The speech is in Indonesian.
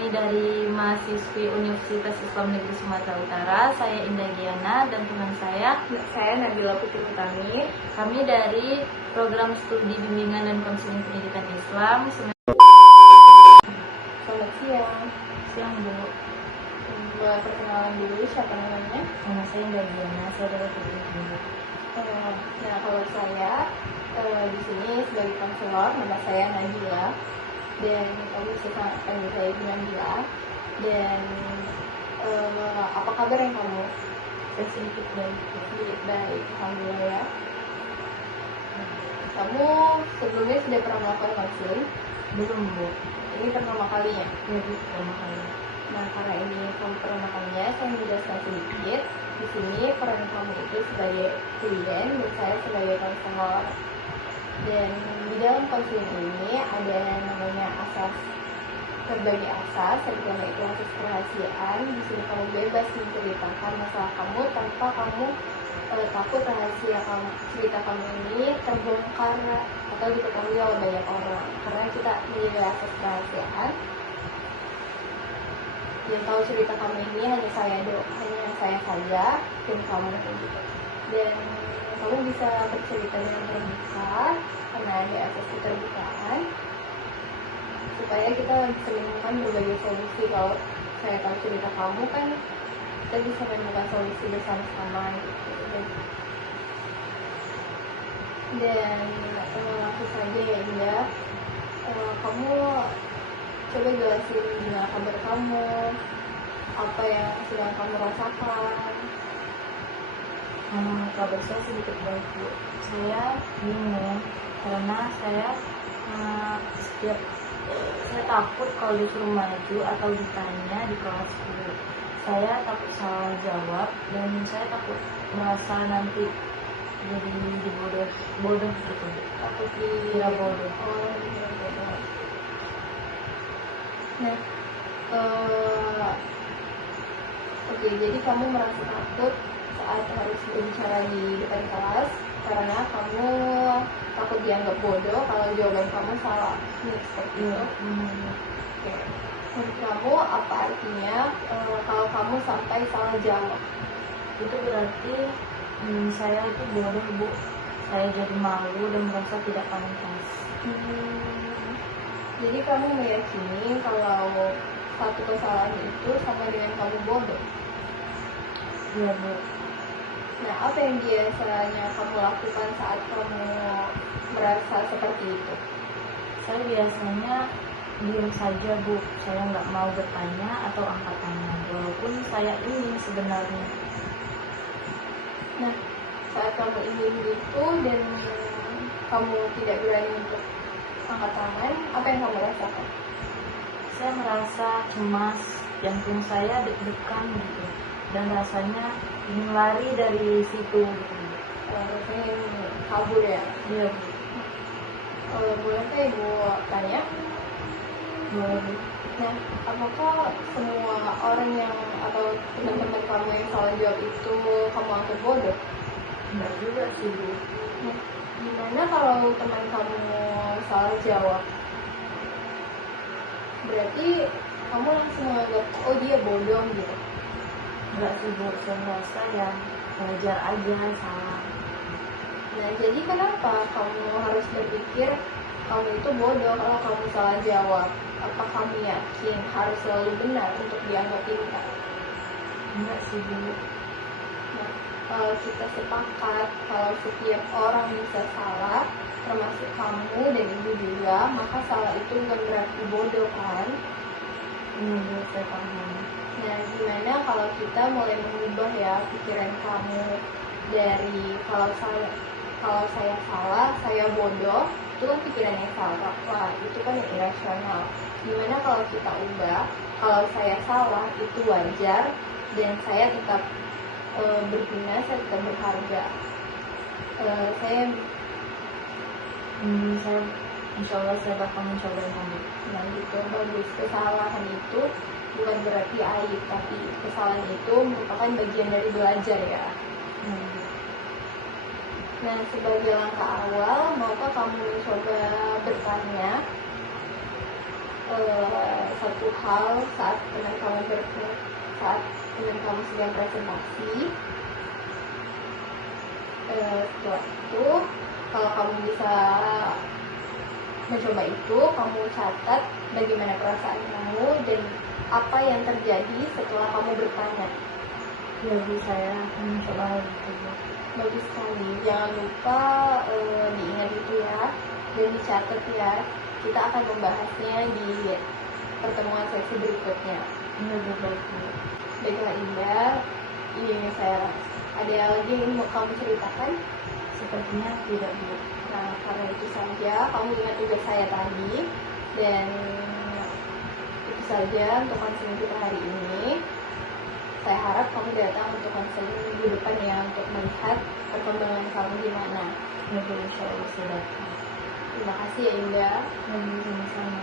kami dari mahasiswi Universitas Islam Negeri Sumatera Utara. Saya Indah Giana dan teman saya Nabila Putri Utami. Kami dari program studi bimbingan dan konseling pendidikan Islam. Selamat siang. Siang Bu. Boleh perkenalan dulu siapa namanya? Nama saya Indah Giana, saya dari Putri Utami. Nah, kalau saya di sini sebagai konselor, nama saya Nabila. Dan kamu bisa panggil saya Nabila. Dan apa kabar yang kamu? Saya sedikit Baik, alhamdulillah ya. Kamu sebelumnya sudah pernah melakukan konseling? Belum Bu. Ini pertama kalinya? Ya Bu, pertama kali. Nah, karena ini kamu pertama kalinya, saya menjelaskan sedikit. Di sini peran kamu itu sebagai klien dan saya sebagai konselor. Dan di dalam konseling ini ada yang namanya asas, berbagai asas, yang itu asas kerahasiaan. Di sini kamu bebas menceritakan masalah kamu tanpa kamu takut rahasia kamu, cerita kamu ini terbongkar atau diketahui oleh banyak orang. Karena kita menjaga asas kerahasiaan. Yang tahu cerita kamu ini hanya saya saja dan kamu gitu. Dan kamu bisa bercerita dengan terbuka karena ada asas keterbukaan, supaya kita bisa menemukan berbagai solusi. Kalau saya tahu cerita kamu kan kita bisa menemukan solusi bersama-sama gitu. Dan langsung saja ya Indah, kamu coba jelasin gimana kabar kamu, apa yang sedang kamu rasakan. Kabar saya sedikit baik Bu. Saya bingung karena saya takut kalau disuruh maju atau ditanya di kelas dulu. Saya takut salah jawab dan saya takut merasa nanti jadi bodoh gitu. Takut dikira bodoh. dikira bodoh. Nah, oke, jadi kamu merasa takut saat harus berbicara di depan kelas karena kamu takut dianggap bodoh kalau jawaban kamu salah. Seperti itu. Oke. Menurut kamu apa artinya kalau kamu sampai salah jawab? Itu berarti saya itu bodoh Bu. Saya jadi malu dan merasa tidak pantas. Jadi kamu meyakini kalau satu kesalahan itu sama dengan kamu bodoh? Iya Bu. Nah, apa yang biasanya kamu lakukan saat kamu merasa seperti itu? Saya biasanya diam saja Bu. Saya nggak mau bertanya atau angkat tangan, walaupun saya ingin sebenarnya. Nah, saat kamu ingin gitu dan kamu tidak berani untuk angkat tangan, apa yang kamu rasakan? Saya merasa cemas, jantung saya deg-degan gitu, dan rasanya ingin lari dari situ gitu. Rasanya ingin kabur ya? Iya Bu. Boleh saya Ibu tanya? Boleh Bu. Nah, apakah semua orang yang atau teman-teman kamu yang salah jawab itu kamu anggap bodoh? Enggak juga sih Bu. Nah, gimana kalau teman kamu salah jawab? Berarti kamu langsung menganggap, oh dia bodoh gitu? Enggak sih Bu, saya merasa ya wajar aja salah. Nah, jadi kenapa kamu harus berpikir kamu itu bodoh kalau kamu salah jawab? Apa kamu yakin harus selalu benar untuk dianggap pintar? Enggak sih Bu. Nah, kalau kita sepakat kalau setiap orang bisa salah, termasuk kamu dan ibu juga, maka salah itu bukan berarti bodoh kan? Ini Bu, saya paham. Nah, gimana kalau kita mulai mengubah ya pikiran kamu dari kalau saya salah, saya bodoh, itu kan pikiran yang salah, wah itu kan yang irasional. Gimana kalau kita ubah, kalau saya salah itu wajar dan saya tetap berguna, saya tetap berharga. Saya insya Allah saya bakal mencoba yang Bu. Nah gitu, bagus. Kesalahan itu bukan berarti aib, tapi kesalahan itu merupakan bagian dari belajar ya. Nah, sebagai langkah awal, maukah kamu mencoba bertanya satu hal saat teman kamu sedang presentasi. Setelah itu, kalau kamu bisa mencoba itu, kamu catat bagaimana perasaan kamu dan apa yang terjadi setelah kamu bertanya. Jadi saya akan mencoba hal itu. Bagus sekali. Jangan lupa diingat itu ya, dan dicatat ya. Kita akan membahasnya di pertemuan seksi berikutnya. Ini lebih baik. Baiklah Indah, ini saya ada lagi yang mau kamu ceritakan? Sepertinya tidak, Bu. Nah, karena itu saja, kamu ingat tugas saya tadi, dan itu saja untuk konseling kita hari ini. Saya harap kamu datang untuk konseling minggu depan ya, untuk melihat perkembangan kamu gimana. Ya, Bu, insya Allah saya datang. Terima kasih ya Indah. Ya, Bu, sama-sama.